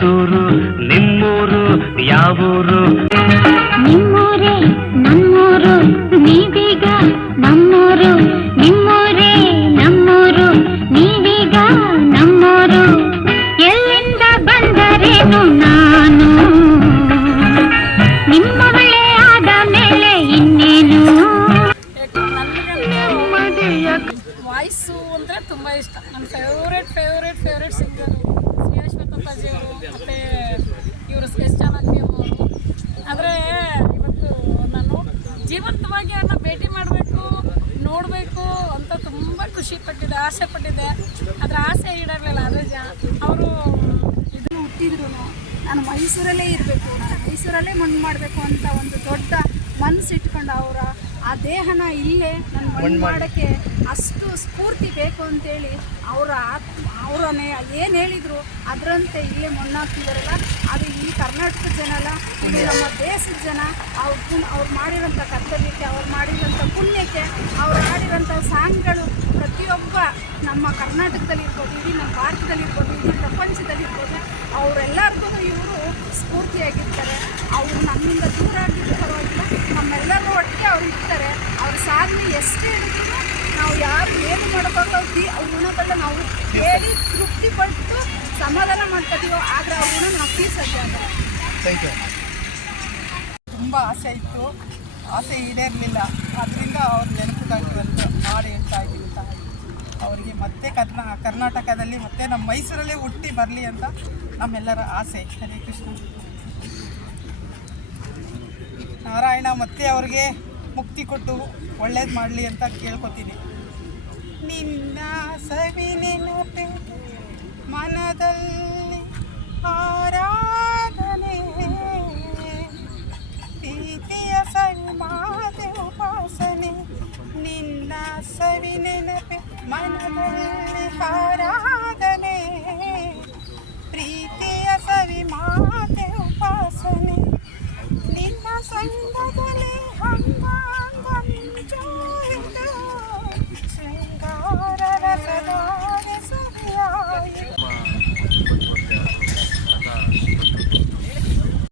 ಮೈಸೂರು ನಿಮ್ಮೂರು ಯಾವೂರು? ನಿಮ್ಮೂರೇ ನಮ್ಮೂರು, ನೀವೀಗ ನಮ್ಮೂರು. ನಿಮ್ಮೂರೇ ನಮ್ಮೂರು, ನೀವೀಗ ನಮ್ಮೂರು. ಎಲ್ಲಿಂದ ಬಂದರೇನು ನಾನು, ನಿಮ್ಮವಳೇ ಆದ ಮೇಲೆ ಇನ್ನೇನು. ವಾಯ್ಸು ಅಂದರೆ ತುಂಬ ಇಷ್ಟ. ನನ್ನ ಫೇವ್ರೇಟ್ ಸಿಂಗರು ಶ್ರೀ ಅಶ್ವಥ್ ಅಪ್ಪಾಜಿಯವರು ಮತ್ತು ಇವರು ಎಸ್ ಜಾನಕಿ ಅವರು. ಆದರೆ ಇವತ್ತು ನಾನು ಜೀವಂತವಾಗಿ ಅವ್ರನ್ನ ಭೇಟಿ ಮಾಡಬೇಕು, ನೋಡಬೇಕು ಅಂತ ತುಂಬ ಆಸೆ ಪಟ್ಟಿದ್ದೆ. ಅದರ ಆಸೆ ಈಡಾಗಲಿಲ್ಲ. ಆದರೆ ಅವರು ಇದನ್ನು ಹುಟ್ಟಿದ್ರು ನಾನು ಮೈಸೂರಲ್ಲೇ ಇರಬೇಕು, ನಾನು ಮೈಸೂರಲ್ಲೇ ಮಣ್ಣು ಮಾಡಬೇಕು ಅಂತ ಒಂದು ದೊಡ್ಡ ಮನಸ್ಸು ಇಟ್ಕೊಂಡು ಆ ದೇಹನ ಇಲ್ಲೇ ನನ್ನ ಮಣ್ಣು ಮಾಡೋಕ್ಕೆ ಅಷ್ಟು ಸ್ಫೂರ್ತಿ ಬೇಕು ಅಂತೇಳಿ ಅವರನ್ನೇ ಏನು ಹೇಳಿದರು ಅದರಂತೆ ಇಲ್ಲೇ ಮಣ್ಣಾಗ್ತಿದ್ದಾರಲ್ಲ. ಅದು ಈ ಕರ್ನಾಟಕದ ಜನ ಅಲ್ಲ, ಇಡೀ ನಮ್ಮ ದೇಶದ ಜನ. ಅವ್ರು ಮಾಡಿರೋಂಥ ಕರ್ತವ್ಯಕ್ಕೆ, ಅವ್ರು ಮಾಡಿರೋಂಥ ಪುಣ್ಯಕ್ಕೆ, ಅವ್ರು ಆಡಿರೋಂಥ ಸಾಂಗ್ಗಳು ಪ್ರತಿಯೊಬ್ಬ ನಮ್ಮ ಕರ್ನಾಟಕದಲ್ಲಿರ್ಬೋದು, ಇಡೀ ನಮ್ಮ ಭಾರತದಲ್ಲಿರ್ಬೋದು, ಇಡೀ ಪ್ರಪಂಚದಲ್ಲಿರ್ಬೋದು, ಅವರೆಲ್ಲರಿಗೂ ಇವರು ಸ್ಫೂರ್ತಿಯಾಗಿರ್ತಾರೆ. ಅವರು ನಮ್ಮಿಂದ ದೂರ ಆಗಿದ್ದು ಪರವಾಗಿಲ್ಲ, ನಮ್ಮೆಲ್ಲರೂ ಒಟ್ಟಿಗೆ ಅವ್ರು ಇರ್ತಾರೆ. ಅವ್ರ ಸಾಧನೆ ಎಷ್ಟೇ ಹೇಳಿದ್ರು ನಾವು ಯಾರು ಏನು ಮಾಡೋಕ್ಕಾಗಲ್ಲ. ಅವ್ರ ಗುಣಗಳನ್ನ ನಾವು ಹೇಳಿ ತೃಪ್ತಿಪಟ್ಟು ಸಮಾಧಾನ ಮಾಡ್ಕೊತೀವೋ, ಆದರೆ ಅವ್ರ ಗುಣ ನಾವು ತೀರ್ಸೋಕ್ಕೆ ಆಗಲ್ಲ. ತುಂಬ ಆಸೆ ಇತ್ತು, ಆಸೆ ಈಡೇರಲಿಲ್ಲ. ಅದರಿಂದ ಅವ್ರ ನೆನಪಿಗಾಗಿರುವಂಥ ಹಾಡು ಹೇಳ್ತಾ ಇದ್ದೀನಿ. ಅವರಿಗೆ ಮತ್ತೆ ಕರ್ನಾಟಕದಲ್ಲಿ ಮತ್ತೆ ನಮ್ಮ ಮೈಸೂರಲ್ಲೇ ಹುಟ್ಟಿ ಬರಲಿ ಅಂತ ನಮ್ಮೆಲ್ಲರ ಆಸೆ. ಹರೇ ಕೃಷ್ಣ. ನಾರಾಯಣ ಮತ್ತೆ ಅವ್ರಿಗೆ ಮುಕ್ತಿ ಕೊಟ್ಟು ಒಳ್ಳೇದು ಮಾಡಲಿ ಅಂತ ಕೇಳ್ಕೊತೀನಿ. ನಿನ್ನ ಸವಿ ನೆನಪೆ ಮನದಲ್ಲಿ ಆರಾಧನೆ, ಪ್ರೀತಿಯ ಸನ್ಮಾತೆ ಉಪಾಸನೆ. ನಿನ್ನ ಸವಿ ನೆನಪೆ ಮನದಲ್ಲಿ